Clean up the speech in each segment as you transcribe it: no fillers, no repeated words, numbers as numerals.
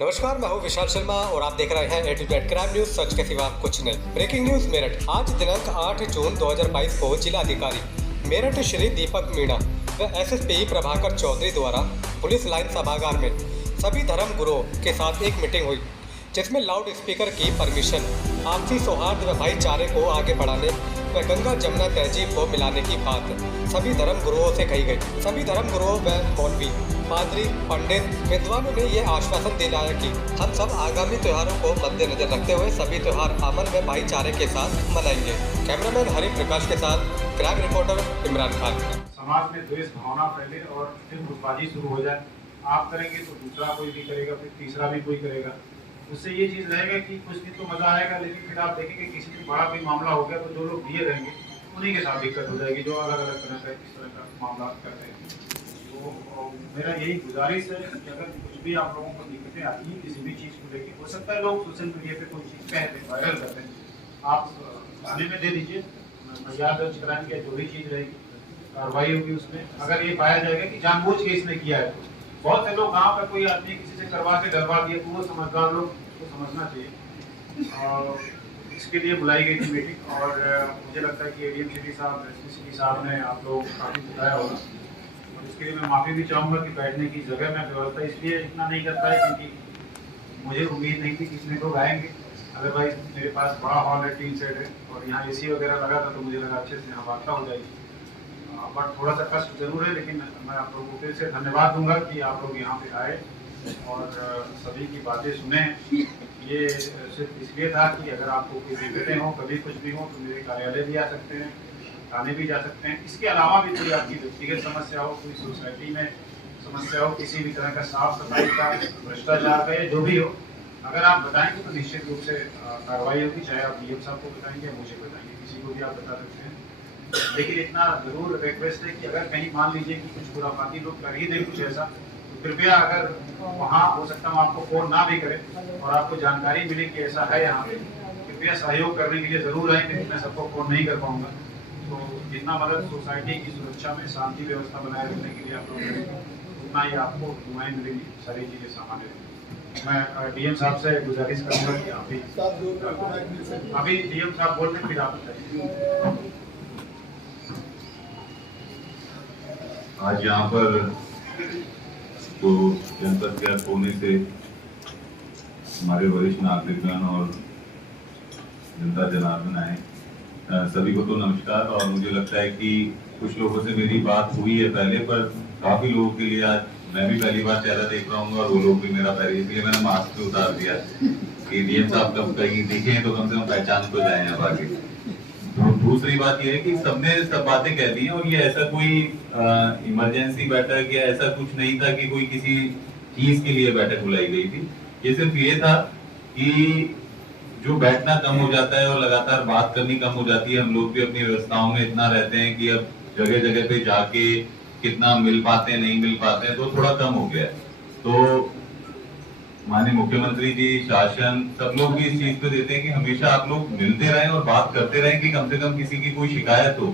नमस्कार, मैं हूं विशाल शर्मा और आप देख रहे हैं A to Z crime news, सच के सिवा कुछ नहीं। Breaking news Meerut. आज दिनांक 8 जून 2022 को जिला अधिकारी मेरठ श्री दीपक मीणा व एसएसपी प्रभाकर चौधरी द्वारा पुलिस लाइन सभागार में सभी धर्म गुरुओं के साथ एक मीटिंग हुई, जिसमें लाउड स्पीकर की परमिशन, आपसी सौहार्द व भाईचारे को आगे बढ़ाने व गंगा जमुना तहजीब को मिलाने की बात सभी धर्म गुरुओं से कही गई। सभी धर्म गुरुओं व मौलवी, पादरी, पंडित, विद्वानों ने ये आश्वासन दिलाया कि हम सब आगामी त्योहारों को मद्देनजर रखते हुए सभी त्योहार अमन व भाईचारे के साथ मनाएंगे। कैमरामैन हरि प्रकाश के साथ क्राइम रिपोर्टर इमरान खान। समाज में द्वेष भावना फैले और फिर गुटबाजी शुरू हो जाए। आप करेंगे तो दूसरा कोई भी करेगा, फिर तीसरा भी कोई करेगा। उससे ये चीज़ रहेगा कि कुछ दिन तो मजा आएगा, लेकिन फिर आप देखेंगे किसी दिन बड़ा कोई मामला हो गया तो जो लोग दिए रहेंगे उन्हीं के साथ दिक्कत हो जाएगी, जो अलग अलग तरह का इस तरह का मामला करते हैं। तो मेरा यही गुजारिश है कि अगर कुछ भी आप लोगों को दिक्कतें आती हैं किसी भी चीज़ को लेकर, हो सकता है लोग सोशल मीडिया पे कोई चीज़ कहते हैं, वायरल करते हैं, आप थाने में दे दीजिए, फरियाद दर्ज कराएंगे, जो भी चीज़ रहेगी कार्रवाई होगी उसमें। अगर ये पाया जाएगा कि जानबूझ के इसने किया है, बहुत से लोग गांव का कोई आदमी किसी से करवा के डरवा दिया, तो वो समझदार लोग को समझना चाहिए। और इसके लिए बुलाई गई थी मीटिंग, और मुझे लगता है कि एडीएम सिटी साहब, एसपी सिटी साहब ने आप लोग काफ़ी बताया होगा, और इसके लिए मैं माफ़ी भी चाहूँगा कि बैठने की जगह में व्यवस्था इसलिए इतना नहीं करता है क्योंकि मुझे उम्मीद नहीं थी कि इतने लोग आएंगे। अदरवाइज मेरे पास बड़ा हॉल है, 3 सेट है, और यहाँ AC वगैरह लगा था, तो मुझे लगा अच्छे से यहाँ वार्ता हो जाएगी। बट थोड़ा सा कष्ट जरूर है, लेकिन मैं आप लोगों को फिर से धन्यवाद दूंगा कि आप लोग यहाँ पे आए और सभी की बातें सुने। ये सिर्फ इसलिए था कि अगर आपको कोई दिक्कतें हों, कभी कुछ भी हो, तो मेरे कार्यालय भी आ सकते हैं, थाने भी जा सकते हैं। इसके अलावा भी कोई आपकी व्यक्तिगत समस्या हो, कोई सोसाइटी में समस्या हो, किसी भी तरह का साफ सफाई का, भ्रष्टाचार का, जो भी हो, अगर आप बताएंगे तो निश्चित रूप से कार्रवाई होगी। चाहे आप डीएम साहब को बताएंगे या मुझे बताएंगे, किसी को भी आप बता सकते हैं। लेकिन इतना जरूर रिक्वेस्ट है कि अगर कहीं मान लीजिए कि कुछ खुराफाती लोग कर ही दें कुछ ऐसा, तो कृपया, अगर वहाँ हो सकता है आपको फोन ना भी करें और आपको जानकारी मिले कि ऐसा है यहाँ पे, कृपया सहयोग करने के लिए जरूर आए, लेकिन मैं सबको फोन नहीं कर पाऊंगा। तो जितना मदद सोसाइटी की सुरक्षा में शांति व्यवस्था बनाए रखने के लिए आप लोग, उतना ही आपको दुआएं मिलेंगी, सारी चीजें सामान्य रहेंगी। मैं डीएम साहब से गुजारिश करूंगा कि अभी डीएम साहब बोल रहे, फिर आप बताइए। आज यहाँ पर जो जनपद के कोने से हमारे वरिष्ठ नागरिकगण और जनता जनार्दन आए, सभी को तो नमस्कार। और मुझे लगता है कि कुछ लोगों से मेरी बात हुई है पहले, पर काफी लोगों के लिए आज मैं भी पहली बार चेहरा देख रहा हूँ और वो लोग भी मेरा पहले, इसलिए मैंने मास्क भी उतार दिया कि डीएम साहब कब कहीं दिखे तो कम से कम पहचान तो जाए अब आगे। दूसरी बात यह है कि सबने सब बातें कह दी हैं, और ये ऐसा कोई इमरजेंसी बैठक या ऐसा कुछ नहीं था कि कोई किसी चीज के लिए बैठक बुलाई गई थी। ये सिर्फ ये था कि जो बैठना कम हो जाता है और लगातार बात करनी कम हो जाती है, हम लोग भी अपनी व्यवस्थाओं में इतना रहते हैं कि अब जगह जगह पे जाके कितना मिल पाते हैं नहीं मिल पाते हैं, तो थोड़ा कम हो गया है। तो माननीय मुख्यमंत्री जी, शासन, सब लोग भी इस चीज पे देते हैं कि हमेशा आप लोग मिलते रहें और बात करते रहें कि कम से कम किसी की कोई शिकायत हो।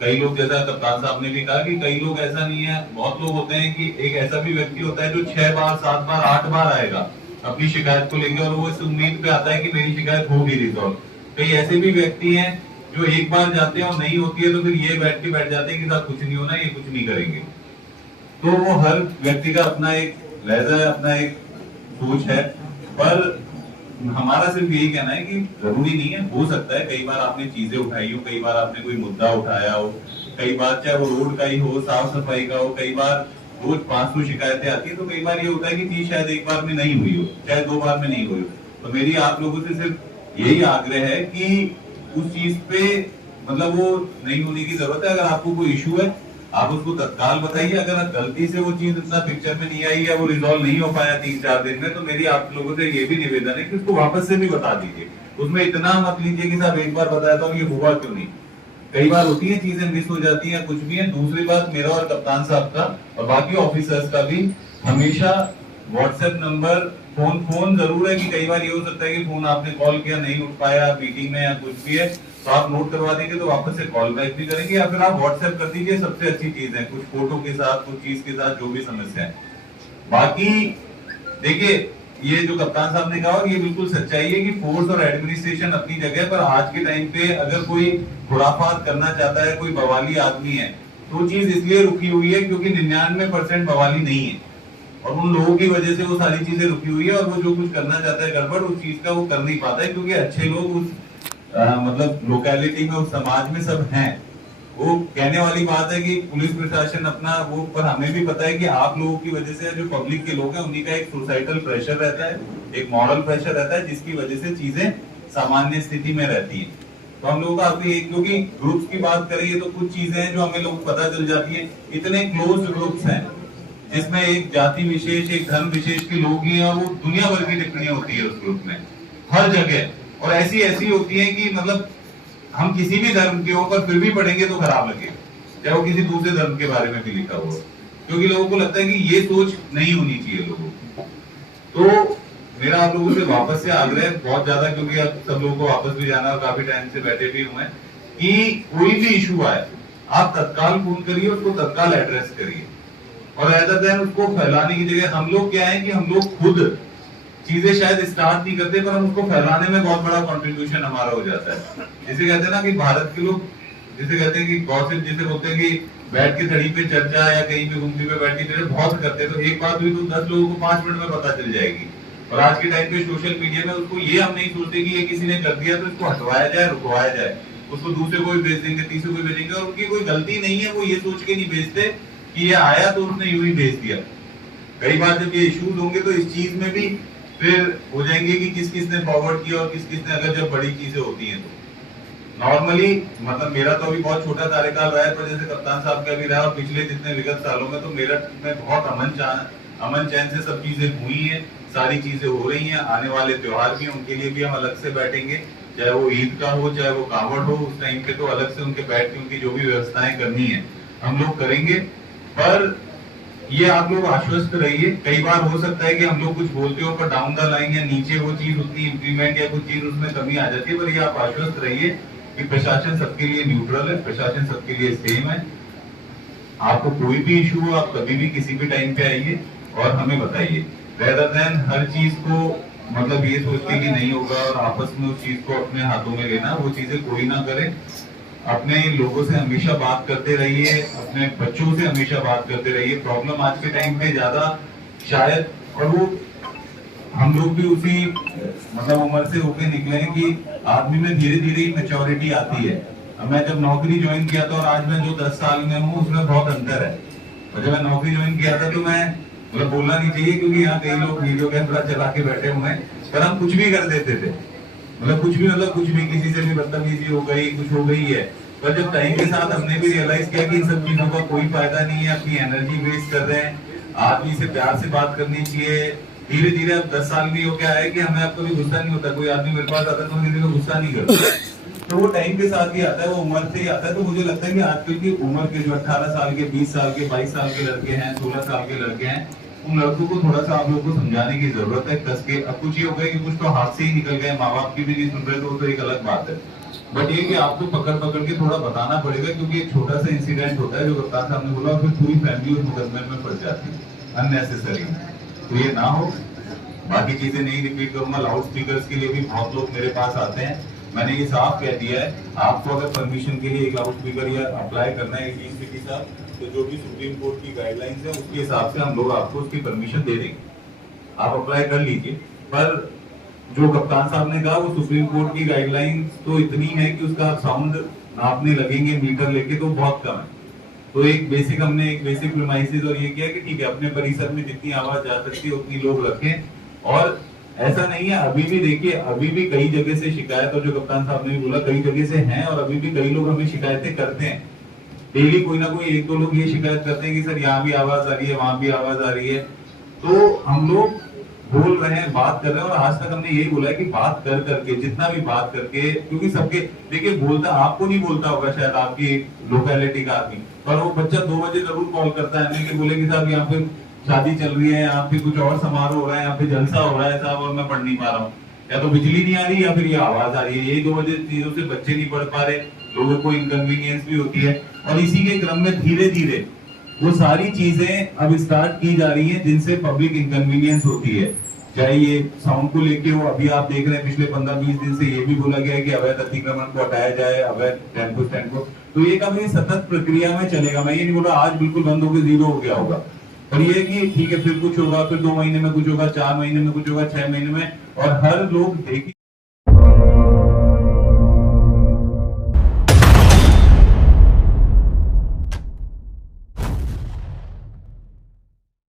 कई लोग, जैसा कप्तान साहब ने भी कहा कि कई लोग ऐसा नहीं है, बहुत लोग होते हैं कि एक ऐसा भी व्यक्ति होता है जो 6 बार 7 बार 8 बार आएगा अपनी शिकायत को लेकर, और वो इस उम्मीद पे आता है कि मेरी शिकायत होगी रिजॉल्व। कई ऐसे भी व्यक्ति हैं जो एक बार जाते हैं और नहीं होती है तो फिर ये बैठ जाते हैं कि साहब कुछ नहीं होना, ये कुछ नहीं करेंगे। तो वो हर व्यक्ति का अपना एक लहजा है, अपना एक सोच है, पर हमारा सिर्फ यही कहना है कि जरूरी नहीं है, हो सकता है कई बार आपने चीजें उठाई हो, कई बार आपने कोई मुद्दा उठाया हो, कई बार चाहे वो रोड का ही हो, साफ सफाई का हो, कई बार रोज 500 शिकायतें आती है, तो कई बार ये होता है कि चीज शायद एक बार में नहीं हुई हो, चाहे 2 बार में नहीं हुई हो। तो मेरी आप लोगों से सिर्फ यही आग्रह है कि उस चीज पे मतलब वो नहीं होने की जरूरत है। अगर आपको कोई इशू है आप उसको तत्काल बताइए। अगर गलती से वो चीज इतना पिक्चर में नहीं आई या वो रिजॉल्व नहीं हो पाया 3-4 दिन में, तो मेरी आप लोगों से ये भी निवेदन है कि उसको वापस से भी बता दीजिए। उसमें इतना मत लीजिए कि साहब एक बार बताया था और ये हुआ क्यों नहीं। कई बार होती है चीजें मिस हो जाती है, कुछ भी है। दूसरी बात, मेरा और कप्तान साहब का और बाकी ऑफिसर्स का भी हमेशा व्हाट्सएप नंबर, फोन जरूर है कि कई बार ये हो सकता है कि फोन आपने कॉल किया नहीं उठ पाया मीटिंग में या कुछ भी है, तो आप नोट करवा दीजिए, तो वापस से कॉल बैक भी करेंगे, या फिर आप व्हाट्सएप कर दीजिए। सबसे अच्छी चीज है, कुछ फोटो के साथ, कुछ चीज के साथ, जो भी समस्या है। बाकी देखिए, ये जो कप्तान साहब ने कहा और ये बिल्कुल सच्चाई है कि फोर्स और एडमिनिस्ट्रेशन अपनी जगह पर आज के टाइम पे अगर कोई खुराफात करना चाहता है, कोई बवाली आदमी है, तो चीज इसलिए रुकी हुई है क्योंकि 99% बवाली नहीं है और उन लोगों की वजह से वो सारी चीजें रुकी हुई है और वो जो कुछ करना चाहता है गड़बड़ उस चीज का वो कर नहीं पाता है क्योंकि अच्छे लोग उस मतलब लोकेलिटी में, उस समाज में सब हैं। वो कहने वाली बात है कि पुलिस प्रशासन अपना वो, पर हमें भी पता है कि आप लोगों की वजह से जो पब्लिक के लोग हैं उन्हीं का एक सोसाइटल प्रेशर रहता है, एक मॉरल प्रेशर रहता है जिसकी वजह से चीजें सामान्य स्थिति में रहती है। तो हम लोगों का अभी क्योंकि ग्रुप्स की बात करेंगे तो कुछ चीजें हैं जो हमें लोग पता चल जाती है। इतने क्लोज ग्रुप्स हैं जिसमें एक जाति विशेष, एक धर्म विशेष के लोग ही हैं और वो दुनिया भर की टिप्पणियां होती है उस ग्रुप में हर जगह, और ऐसी होती है कि मतलब हम किसी भी धर्म के ऊपर फिर भी पढ़ेंगे तो खराब लगेगा, चाहे वो किसी दूसरे धर्म के बारे में भी लिखा हुआ, क्योंकि लोगों को लगता है कि ये सोच नहीं होनी चाहिए लोगों को। तो मेरा आप लोगों से वापस से आग्रह है बहुत ज्यादा, क्योंकि अब सब लोगों को वापस भी जाना और काफी टाइम से बैठे भी हुए हैं, कि कोई भी इशू आए आप तत्काल फोन करिए, उसको तत्काल एड्रेस करिए और रेदर देन उसको फैलाने की जगह हम लोग क्या है कि हम लोग खुद चीजें शायद स्टार्ट नहीं करते पर हम उसको फैलाने में बहुत बड़ा कंट्रीब्यूशन हमारा हो जाता है। जिसे कहते हैं ना कि भारत के लोग जिसे कहते हैं कि गॉसिप जिसे बोलते हैं कि बैठ के थड़ी पे चर्चा या कहीं पे घूमती पे बैठ के बहुत करते हैं, तो एक बात हुई तो 10 लोगों को 5 मिनट में पता चल जाएगी। और आज के टाइम पे सोशल मीडिया में उसको ये हम नहीं सोचते कि ये किसी ने कर दिया तो इसको हटवाया जाए, रुकवाया जाए, उसको दूसरे को भी भेज देंगे, तीसरे को भी भेजेंगे, और उनकी कोई गलती नहीं है, वो ये सोच के नहीं भेजते कि ये आया तो उसने यूं ही भेज दिया। कई बार जब ये इश्यूज होंगे तो इस चीज में भी फिर हो जाएंगे कि किस किस ने फॉरवर्ड किया और किस किस ने, अगर जब बड़ी चीजें होती हैं तो नॉर्मली मतलब मेरा तो अभी बहुत छोटा कार्यकाल रहा है, पर जैसे कप्तान साहब का भी रहा और पिछले जितने विगत सालों में तो मेरठ में बहुत अमन चैन से सब चीजें हुई हैं, सारी चीजें हो रही हैं। आने वाले त्योहार भी उनके लिए भी हम अलग से बैठेंगे, चाहे वो ईद का हो चाहे वो कांवड़ हो, उस टाइम पे तो अलग से उनके बैठ के उनकी जो भी व्यवस्थाएं करनी है हम लोग करेंगे। पर ये आप लोग आश्वस्त रहिए, कई बार हो सकता है कि हम लोग कुछ बोलते हो पर डाउन द लाइन या नीचे वो चीज उतनी इंप्लीमेंट या कुछ चीज उसमें कमी आ जाती है, पर ये आप आश्वस्त रहिए कि प्रशासन सबके लिए न्यूट्रल है, प्रशासन सबके लिए सेम है। आपको कोई भी इशू हो आप कभी भी किसी भी टाइम पे आइए और हमें बताइए, रेदर देन हर चीज को मतलब ये सोच के कि नहीं होगा और आपस में उस चीज को अपने हाथों में लेना, वो चीजें कोई ना करे। अपने लोगों से हमेशा बात करते रहिए, अपने बच्चों से हमेशा बात करते रहिए। प्रॉब्लम आज के टाइम पे ज्यादा शायद, और वो हम लोग भी उसी मतलब उम्र से होके निकले हैं कि आदमी में धीरे धीरे मैच्योरिटी आती है। अब मैं जब नौकरी ज्वाइन किया था और आज मैं जो 10 साल में हूँ उसमें बहुत अंतर है। और जब मैं नौकरी ज्वाइन किया था तो मैं मतलब बोलना नहीं चाहिए क्योंकि यहाँ कई लोग वीडियो कैमरा चला के बैठे हुए हैं, पर हम कुछ भी कर देते थे, मतलब कुछ भी किसी से भी बदतमीजी हो गई, कुछ हो गई है। पर जब टाइम के साथ हमने भी रियलाइज किया कि इन सब चीजों का कोई फायदा नहीं है, अपनी एनर्जी वेस्ट कर रहे हैं, आदमी से प्यार से बात करनी चाहिए। धीरे धीरे अब 10 साल भी हो क्या है कि हमें अब कभी गुस्सा नहीं होता, कोई आदमी मेरे पास आता है तो मैं किसी को गुस्सा नहीं करता, तो वो टाइम के साथ ही आता है, वो उम्र से ही आता है। तो मुझे लगता है कि आजकल की उम्र के जो 18 साल के, 20 साल के, 22 साल के लड़के हैं, 16 साल के लड़के हैं, उन लड़कों को थोड़ा सा आप लोगों को समझाने की जरूरत है कस के। अब कुछ ये हो गया कि कुछ तो हाथ से ही निकल गए, माँ बाप की भी नहीं सुन रहे, तो एक अलग बात है। बट ये कि आपको पकड़ के थोड़ा बताना पड़ेगा, क्योंकि एक छोटा सा इंसिडेंट होता है जो कप्तान साहब ने बोला और फिर पूरी फैमिली उस मुकदमे में फंस जाती है अननेसेसरी। तो ये ना हो, बाकी चीजें नहीं रिपीट करूंगा। लाउड स्पीकर्स के लिए भी बहुत लोग मेरे पास आते हैं, मैंने ये साफ कह दिया है, आपको अगर परमिशन के लिए एक लाउड स्पीकर या अप्लाई करना है डीसीपी साहब, तो जो भी सुप्रीम कोर्ट की गाइडलाइंस है उसके हिसाब से हम लोग आपको उसकी परमिशन दे देंगे, आप अप्लाई कर लीजिए। पर जो कप्तान साहब ने कहा वो सुप्रीम कोर्ट की गाइडलाइंस तो इतनी है कि उसका साउंड नापने लगेंगे मीटर लेके तो बहुत कम है। तो हमने एक बेसिक प्रीमाइसेस और ये किया कि ठीक है अपने परिसर में जितनी आवाज जा सकती है उतनी लोग रखें। और ऐसा नहीं है, अभी भी देखिए, अभी भी कई जगह से शिकायत, और जो कप्तान साहब ने भी बोला कई जगह से हैं और अभी भी कई लोग हमें शिकायतें करते हैं। डेली कोई ना कोई 1-2 लोग ये शिकायत करते हैं कि सर यहाँ भी आवाज आ रही है, वहां भी आवाज आ रही है। तो हम लोग बोल रहे हैं, बात कर रहे हैं, और आज तक हमने यही बोला है कि बात कर करके, जितना भी बात करके, क्योंकि सबके देखिए बोलता आपको नहीं बोलता होगा शायद आपकी लोकेलिटी का आदमी, पर वो बच्चा 2 बजे जरूर कॉल करता है कि बोले कि साहब यहाँ पे शादी चल रही है, यहाँ पे कुछ और समारोह हो रहा है, यहाँ पे जलसा हो रहा है साहब और मैं पढ़ नहीं पा रहा हूँ, या तो बिजली नहीं आ रही या फिर ये आवाज आ रही है। यही 2 बजे चीजों से बच्चे नहीं पढ़ पा रहे, लोगों को इनकन्वीनियंस भी होती है। और इसी के क्रम में धीरे धीरे वो सारी चीजें अब स्टार्ट की जा रही हैं जिनसे पब्लिक इनकन्वीनियंस होती है। चाहे ये साउंड को लेके हो, अभी आप देख रहे हैं पिछले 15-20 दिन से ये भी बोला गया है कि अवैध अतिक्रमण को हटाया जाए, अवैध टेम्पो स्टैंड को, तो ये कभी सतत प्रक्रिया में चलेगा। मैं ये नहीं बोल रहा आज बिल्कुल बंद होकर जीरो हो गया होगा, पर ये कि ठीक है फिर कुछ होगा, फिर 2 महीने में कुछ होगा, 4 महीने में कुछ होगा, 6 महीने में, और हर लोग देखें